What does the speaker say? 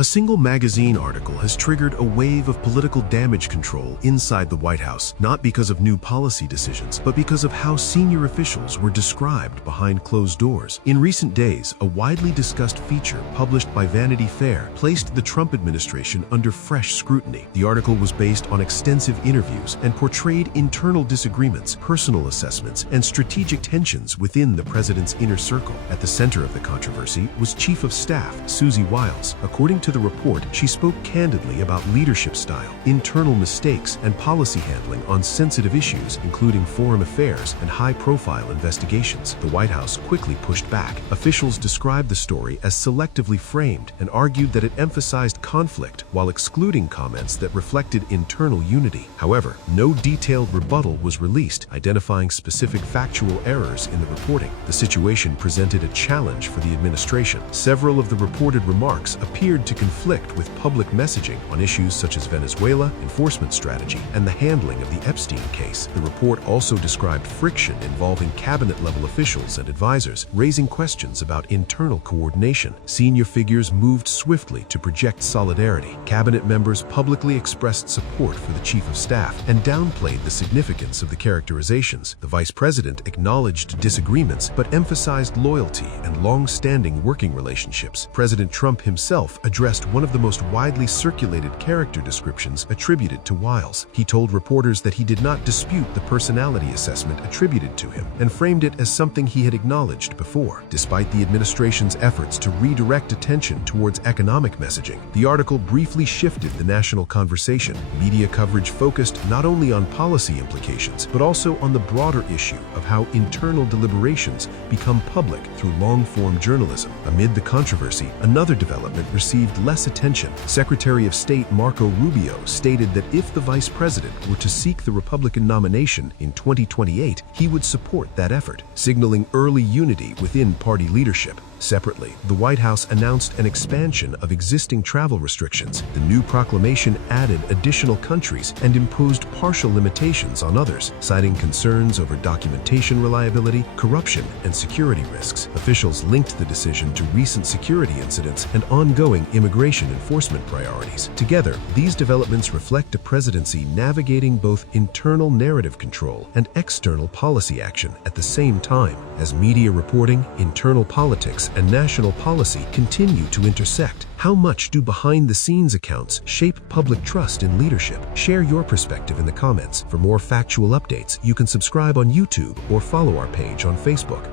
A single magazine article has triggered a wave of political damage control inside the White House, not because of new policy decisions, but because of how senior officials were described behind closed doors. In recent days, a widely discussed feature published by Vanity Fair placed the Trump administration under fresh scrutiny. The article was based on extensive interviews and portrayed internal disagreements, personal assessments, and strategic tensions within the president's inner circle. At the center of the controversy was Chief of Staff Susie Wiles. According to the report, she spoke candidly about leadership style, internal mistakes, and policy handling on sensitive issues, including foreign affairs and high-profile investigations. The White House quickly pushed back. Officials described the story as selectively framed and argued that it emphasized conflict while excluding comments that reflected internal unity. However, no detailed rebuttal was released, identifying specific factual errors in the reporting. The situation presented a challenge for the administration. Several of the reported remarks appeared to conflict with public messaging on issues such as Venezuela, enforcement strategy, and the handling of the Epstein case. The report also described friction involving cabinet-level officials and advisors, raising questions about internal coordination. Senior figures moved swiftly to project solidarity. Cabinet members publicly expressed support for the Chief of Staff and downplayed the significance of the characterizations. The Vice President acknowledged disagreements but emphasized loyalty and long-standing working relationships. President Trump himself addressed one of the most widely circulated character descriptions attributed to Wiles. He told reporters that he did not dispute the personality assessment attributed to him and framed it as something he had acknowledged before. Despite the administration's efforts to redirect attention towards economic messaging, the article briefly shifted the national conversation. Media coverage focused not only on policy implications, but also on the broader issue of how internal deliberations become public through long-form journalism. Amid the controversy, another development received less attention. Secretary of State Marco Rubio stated that if the vice president were to seek the Republican nomination in 2028, he would support that effort, signaling early unity within party leadership. Separately, the White House announced an expansion of existing travel restrictions. The new proclamation added additional countries and imposed partial limitations on others, citing concerns over documentation reliability, corruption, and security risks. Officials linked the decision to recent security incidents and ongoing immigration enforcement priorities. Together, these developments reflect a presidency navigating both internal narrative control and external policy action at the same time. As media reporting, internal politics, and national policy continue to intersect, how much do behind-the-scenes accounts shape public trust in leadership? Share your perspective in the comments. For more factual updates, you can subscribe on YouTube or follow our page on Facebook.